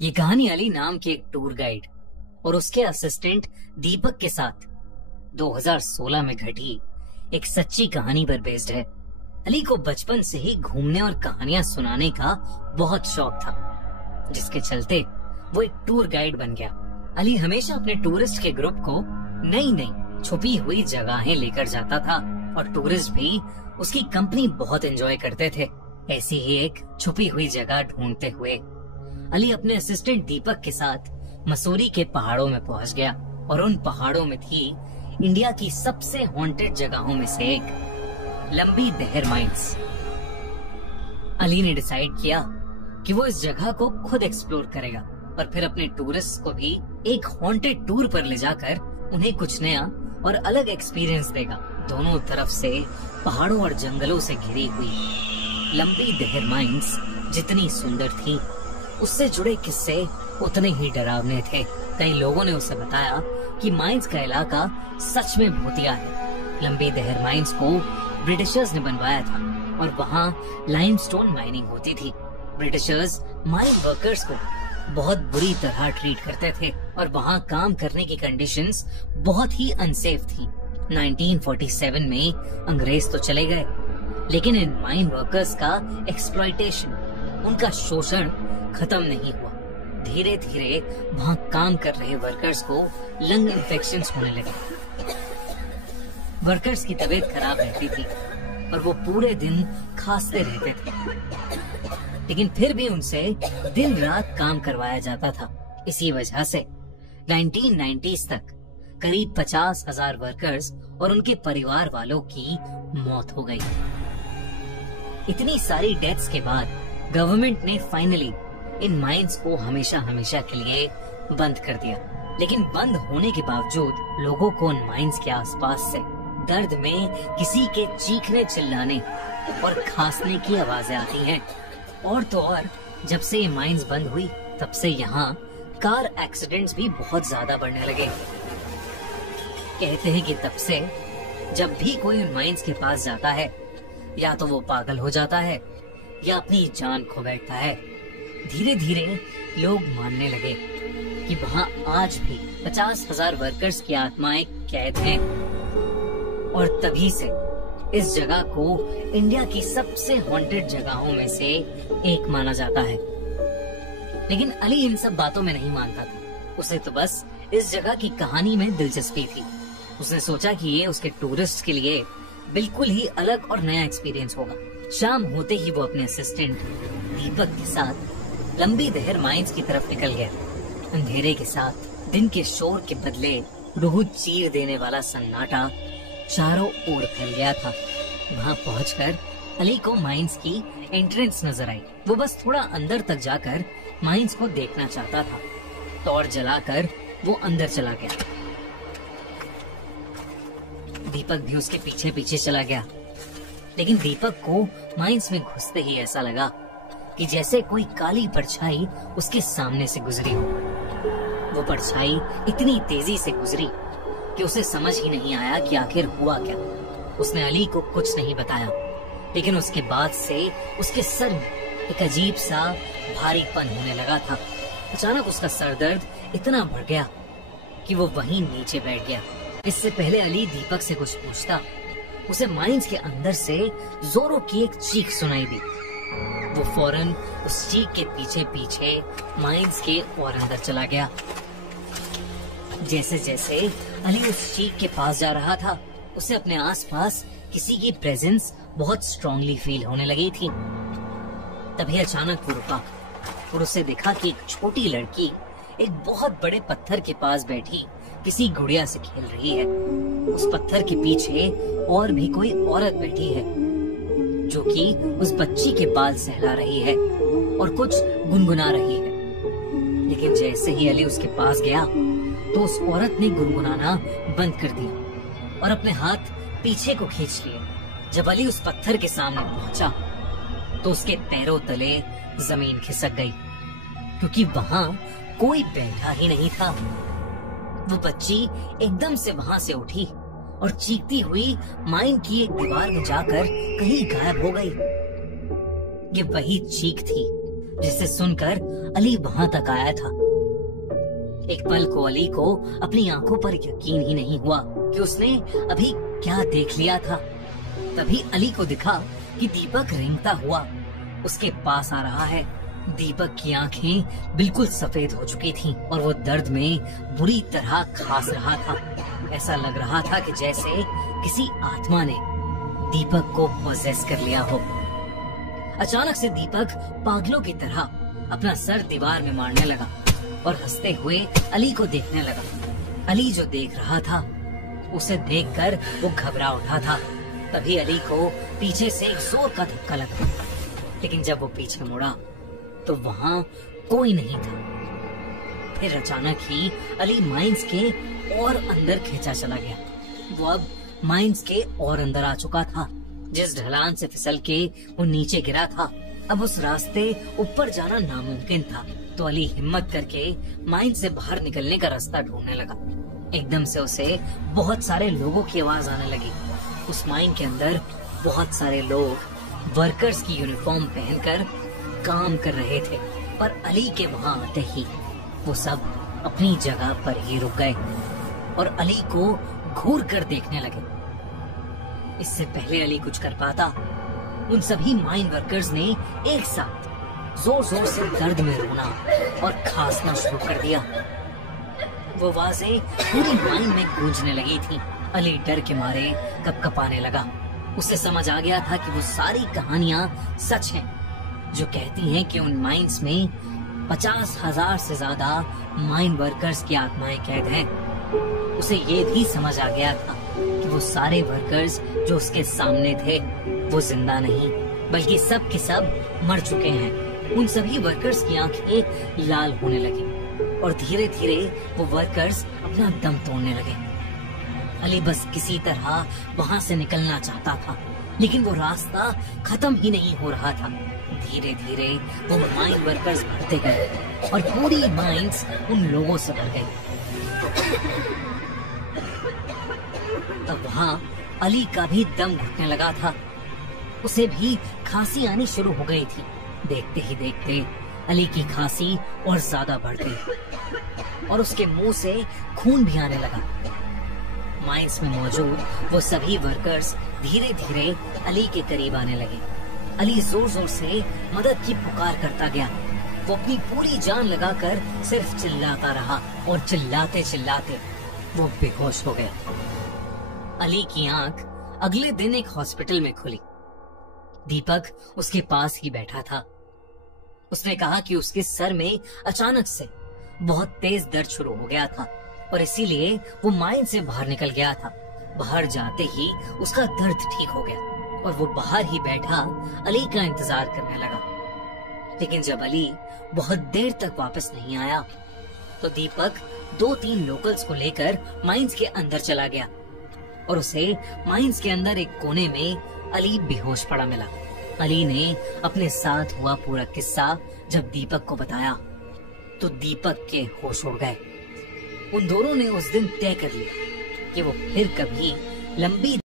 ये कहानी अली नाम के एक टूर गाइड और उसके असिस्टेंट दीपक के साथ 2016 में घटी एक सच्ची कहानी पर बेस्ड है। अली को बचपन से ही घूमने और कहानियां सुनाने का बहुत शौक था, जिसके चलते वो एक टूर गाइड बन गया। अली हमेशा अपने टूरिस्ट के ग्रुप को नई नई छुपी हुई जगहें लेकर जाता था और टूरिस्ट भी उसकी कंपनी बहुत एंजॉय करते थे। ऐसी ही एक छुपी हुई जगह ढूंढते हुए अली अपने असिस्टेंट दीपक के साथ मसूरी के पहाड़ों में पहुंच गया और उन पहाड़ों में थी इंडिया की सबसे हॉन्टेड जगहों में से एक लंबी दहर माइंस। अली ने डिसाइड किया कि वो इस जगह को खुद एक्सप्लोर करेगा और फिर अपने टूरिस्ट को भी एक हॉन्टेड टूर पर ले जाकर उन्हें कुछ नया और अलग एक्सपीरियंस देगा। दोनों तरफ से पहाड़ों और जंगलों से घिरी हुई लंबी दहर माइंस जितनी सुंदर थी, उससे जुड़े किस्से उतने ही डरावने थे। कई लोगों ने उसे बताया कि माइंस का इलाका सच में भूतिया है। लंबी दहर माइंस को ब्रिटिशर्स ने बनवाया था और वहाँ लाइमस्टोन माइनिंग होती थी। ब्रिटिशर्स माइन वर्कर्स को बहुत बुरी तरह ट्रीट करते थे और वहाँ काम करने की कंडीशंस बहुत ही अनसेफ थी। 1947 में अंग्रेज तो चले गए, लेकिन इन माइन वर्कर्स का एक्सप्लॉयटेशन, उनका शोषण खत्म नहीं हुआ। धीरे धीरे वहाँ काम कर रहे वर्कर्स को लंग इन्फेक्शंस होने लगे। वर्कर्स की तबीयत खराब रहती थी और वो पूरे दिन खांसते रहते थे, लेकिन फिर भी उनसे दिन रात काम करवाया जाता था। इसी वजह से 1990s तक करीब 50,000 वर्कर्स और उनके परिवार वालों की मौत हो गई। इतनी सारी डेथ्स के बाद गवर्नमेंट ने फाइनली इन माइंस को हमेशा हमेशा के लिए बंद कर दिया। लेकिन बंद होने के बावजूद लोगों को उन माइंस के आसपास से दर्द में किसी के चीखने चिल्लाने और खांसने की आवाजें आती हैं। और तो और जब से ये माइंस बंद हुई तब से यहाँ कार एक्सीडेंट्स भी बहुत ज्यादा बढ़ने लगे। कहते हैं कि तब से जब भी कोई उन माइंस के पास जाता है, या तो वो पागल हो जाता है या अपनी जान खो बैठता है। धीरे धीरे लोग मानने लगे कि वहाँ आज भी 50,000 वर्कर्स की आत्माएं कैद हैं और तभी से इस जगह को इंडिया की सबसे हॉन्टेड जगहों में से एक माना जाता है। लेकिन अली इन सब बातों में नहीं मानता था। उसे तो बस इस जगह की कहानी में दिलचस्पी थी। उसने सोचा कि ये उसके टूरिस्ट के लिए बिल्कुल ही अलग और नया एक्सपीरियंस होगा। शाम होते ही वो अपने असिस्टेंट दीपक के साथ लंबी दहर माइंस की तरफ निकल गया। अंधेरे के साथ दिन के शोर के बदले रूह चीर देने वाला सन्नाटा चारों ओर फैल गया था। वहाँ पहुंचकर अली को माइंस की एंट्रेंस नजर आई। वो बस थोड़ा अंदर तक जाकर माइंस को देखना चाहता था। टॉर्च जलाकर वो अंदर चला गया। दीपक भी उसके पीछे पीछे चला गया, लेकिन दीपक को माइंस में घुसते ही ऐसा लगा कि जैसे कोई काली परछाई उसके सामने से गुजरी हो। वो परछाई इतनी तेजी से गुजरी कि उसे समझ ही नहीं आया कि आखिर हुआ क्या। उसने अली को कुछ नहीं बताया, लेकिन उसके बाद से उसके सर में एक अजीब सा भारीपन होने लगा था। अचानक उसका सर दर्द इतना बढ़ गया कि वो वहीं नीचे बैठ गया। इससे पहले अली दीपक से कुछ पूछता, उसे माइंस के अंदर से जोरों की एक चीख सुनाई दी। वो फौरन उस चीख के पीछे पीछे माइंस के और अंदर चला गया। जैसे जैसे अली उस चीख के पास जा रहा था, उसे अपने आसपास किसी की प्रेजेंस बहुत स्ट्रांगली फील होने लगी थी। तभी अचानक वो रुका और उसे देखा कि एक छोटी लड़की एक बहुत बड़े पत्थर के पास बैठी किसी गुड़िया से खेल रही है। उस पत्थर के पीछे और भी कोई औरत बैठी है जो कि उस बच्ची के बाल सहला रही है और कुछ गुनगुना रही है। लेकिन जैसे ही अली उसके पास गया तो उस औरत ने गुनगुनाना बंद कर दिया और अपने हाथ पीछे को खींच लिए। जब अली उस पत्थर के सामने पहुंचा तो उसके पैरों तले जमीन खिसक गई, क्योंकि वहाँ कोई बैठा ही नहीं था। वो बच्ची एकदम से वहाँ से उठी और चीखती हुई माइन की एक दीवार में जाकर कहीं गायब हो गई। ये वही चीख थी जिसे सुनकर अली वहां तक आया था। एक पल को अली को अपनी आंखों पर यकीन ही नहीं हुआ कि उसने अभी क्या देख लिया था। तभी अली को दिखा कि दीपक रेंगता हुआ उसके पास आ रहा है। दीपक की आंखें बिल्कुल सफेद हो चुकी थीं और वो दर्द में बुरी तरह खास रहा था। ऐसा लग रहा था कि जैसे किसी आत्मा ने दीपक को पोजेस कर लिया हो। अचानक से दीपक पागलों की तरह अपना सर दीवार में मारने लगा और हंसते हुए अली को देखने लगा। अली जो देख रहा था उसे देखकर वो घबरा उठा था। तभी अली को पीछे से एक जोर का धक्का लगा, लेकिन जब वो पीछे मुड़ा तो वहाँ कोई नहीं था। फिर अचानक ही अली माइंस के और अंदर खींचा चला गया। वो अब माइंस के और अंदर आ चुका था। जिस ढलान से फिसल के वो नीचे गिरा था, अब उस रास्ते ऊपर जाना नामुमकिन था। तो अली हिम्मत करके माइंस से बाहर निकलने का रास्ता ढूंढने लगा। एकदम से उसे बहुत सारे लोगों की आवाज आने लगी। उस माइन के अंदर बहुत सारे लोग वर्कर्स की यूनिफॉर्म पहनकर काम कर रहे थे, पर अली के वहां आते ही वो सब अपनी जगह पर ही रुक गए और अली को घूर कर देखने लगे। इससे पहले अली कुछ कर पाता, उन सभी माइन वर्कर्स ने एक साथ जोर जोर से दर्द में रोना और खांसना शुरू कर दिया। वो आवाजें पूरी माइन में गूंजने लगी थी। अली डर के मारे कपकपाने लगा। उसे समझ आ गया था कि वो सारी कहानियां सच हैं, जो कहती हैं कि उन माइंस में 50,000 से ज्यादा माइन वर्कर्स की आत्माएं कैद हैं। उसे ये भी समझ आ गया था कि वो सारे वर्कर्स जो उसके सामने थे वो जिंदा नहीं, बल्कि सब के सब मर चुके हैं। उन सभी वर्कर्स की आंखें लाल होने लगी और धीरे धीरे वो वर्कर्स अपना दम तोड़ने लगे। अली बस किसी तरह वहां से निकलना चाहता था, लेकिन वो रास्ता खत्म ही नहीं हो रहा था। धीरे धीरे वो माइन वर्कर्स बढ़ते गए और पूरी माइंस उन लोगों से भर गई। तब वहां अली का भी दम घुटने लगा था। उसे भी खांसी आनी शुरू हो गई थी। देखते ही देखते अली की खांसी और ज्यादा बढ़ गई और उसके मुंह से खून भी आने लगा। माइंस में मौजूद वो सभी वर्कर्स धीरे धीरे अली के करीब आने लगे। अली जोर जोर से मदद की पुकार करता गया। वो अपनी पूरी जान लगाकर सिर्फ चिल्लाता रहा और चिल्लाते चिल्लाते वो बेहोश हो गया। अली की आंख अगले दिन एक हॉस्पिटल में खुली। दीपक उसके पास ही बैठा था। उसने कहा कि उसके सर में अचानक से बहुत तेज दर्द शुरू हो गया था और इसीलिए वो माइन से बाहर निकल गया था। बाहर जाते ही उसका दर्द ठीक हो गया और वो बाहर ही बैठा अली का इंतजार करने लगा। लेकिन जब अली बहुत देर तक वापस नहीं आया तो दीपक 2-3 लोकल्स को लेकर माइंस के अंदर चला गया और उसे माइंस के अंदर एक कोने में अली बेहोश पड़ा मिला। अली ने अपने साथ हुआ पूरा किस्सा जब दीपक को बताया तो दीपक के होश उड़ गए। उन दोनों ने उस दिन तय कर लिया कि वो फिर कभी लंबी